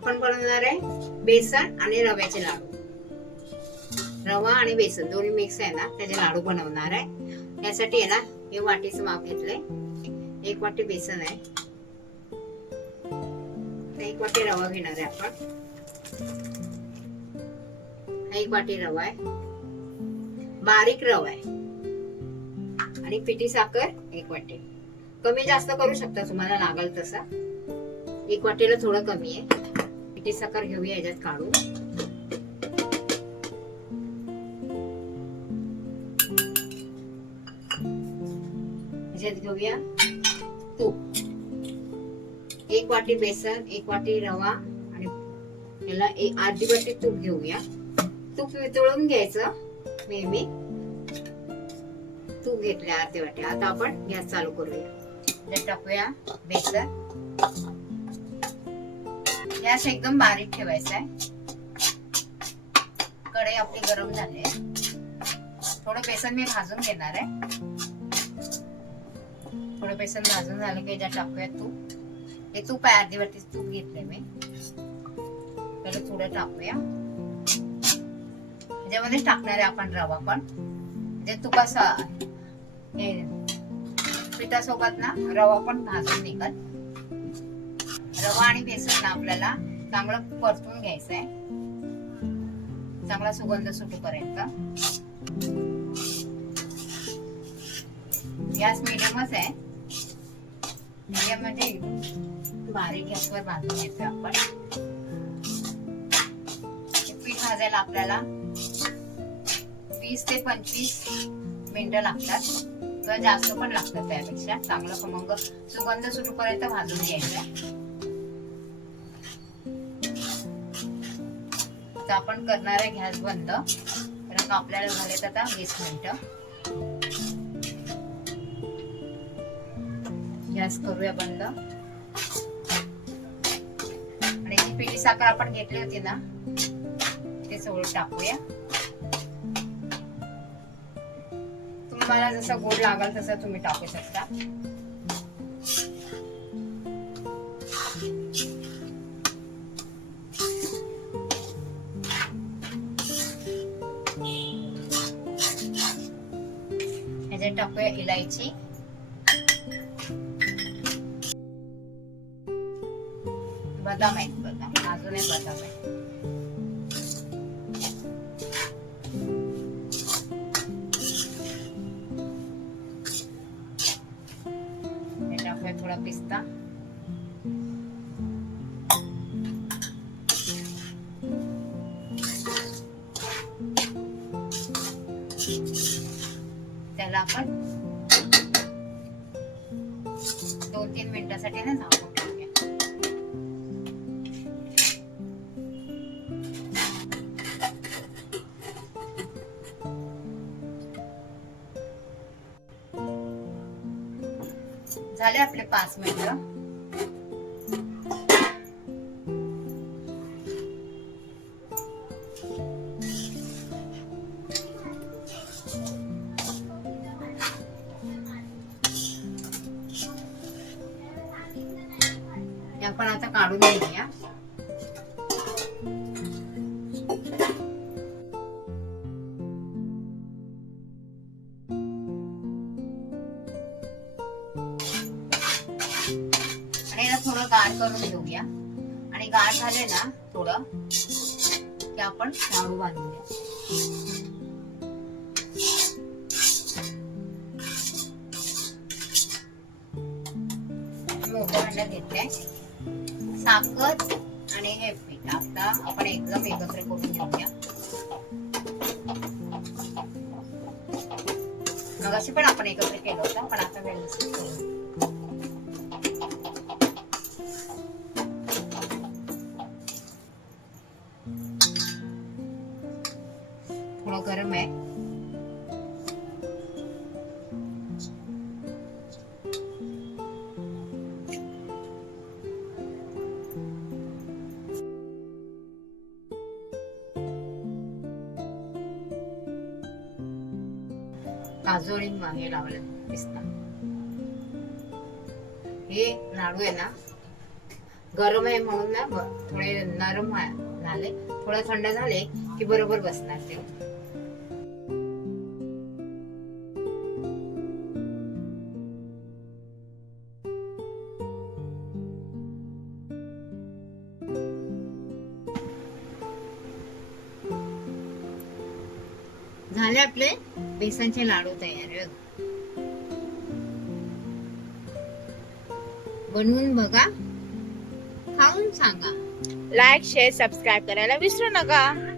आपण बनवणार आहे बेसन आणि रव्याचे लाडू. रवा आणि बेसन दोन्ही मिक्स आहे ना त्याचे लाडू बनवणार आहे. यासाठी आहे ना हे वाटीचं माप घेतलंय. एक वाटी बेसन आहे. एक वाटी रवा घेणार आहे आपण. हा एक वाटी रवा आहे. बारीक रवा आहे. आणि पिठी साखर एक वाटी. कमी जास्त करू शकता तुम्हाला लागल तसा. एक वाटीला थोडं कमी आहे. पिठी साखर घेऊया याच्यात काढू याच्यात घेऊया तूप. एक वाटी बेसन एक वाटी रवा आणि याला एक अर्धी वाटी तूप घेऊया. तूप वितळून घ्यायचं नेहमी. तूप घेतल्या अर्धी वाटी. आता आपण गॅस चालू करूया. टाकूया बेसन. गॅस एकदम बारीक ठेवायचा आहे. कढई आपली गरम झाली थोडं बेसन मी भाजून घेणार आहे. थोडं बेसन भाजून झालं की ज्या टाकूया तूप. हे तूप आहे अर्धीवरती तूप घेतले मी. त्याला थोडं टाकूया. त्याच्यामध्ये टाकणार आहे आपण रवा पण. म्हणजे तुपासा हे पिठासोबत ना रवा पण भाजून निघत रवा आणि बेसन ना आपल्याला चांगलं परतून घ्यायचं आहे चांगला सुगंध सुटूपर्यंत. गॅस मिडियमच आहे. मिडियम म्हणजे बारीक गॅसवर भाजून घ्यायचं आपण. पीठ भाजायला आपल्याला वीस ते पंचवीस मिनिटं लागतात. किंवा जास्त पण लागतात त्यापेक्षा. चांगलं खमंग सुगंध सुटूपर्यंत भाजून घ्यायचं आता आपण करणार आहे गॅस बंद. कारण आपल्याला झालेत आता वीस मिनिटं. गॅस करूया बंद. आणि जी पिठी साखर आपण घेतली होती ना ते सगळं टाकूया. तुम्हाला जसं गोड लागल तसं तुम्ही टाकू शकता. ह्याच्यात टाकूया इलायची. बदाम आहेत बदाम अजून एक बदाम आहे. थोडा पिस्ता. याला आपण दोन तीन मिनिटासाठी ना झाकून ठेवूया. झाले आपले पाच मिनिटं. आपण आता काढून घेऊया. आणि याला थोडं गार करून घेऊया. आणि गार झाले ना थोडं की आपण लाडू बांधूया मोठं भांड्यात घेतलंय. साखर आणि हे पीठ. आता आपण एकदम एकत्र करून घेऊया मगाशी पण आपण एकत्र केलं होतं पण आता व्यवस्थित करू थोडं गरम आहे. काजोळी मागे म- हे लावलं पिस्ता हे लाडू आहे ना गरम आहे म्हणून ना थोडे नरम झाले. थोडं थंड झाले की बरोबर बसणार ते. झाले आपले? बेसनचे लाडू तयार बनवून बघा. खाऊन सांगा. लाईक शेअर सबस्क्राईब करायला विसरू नका.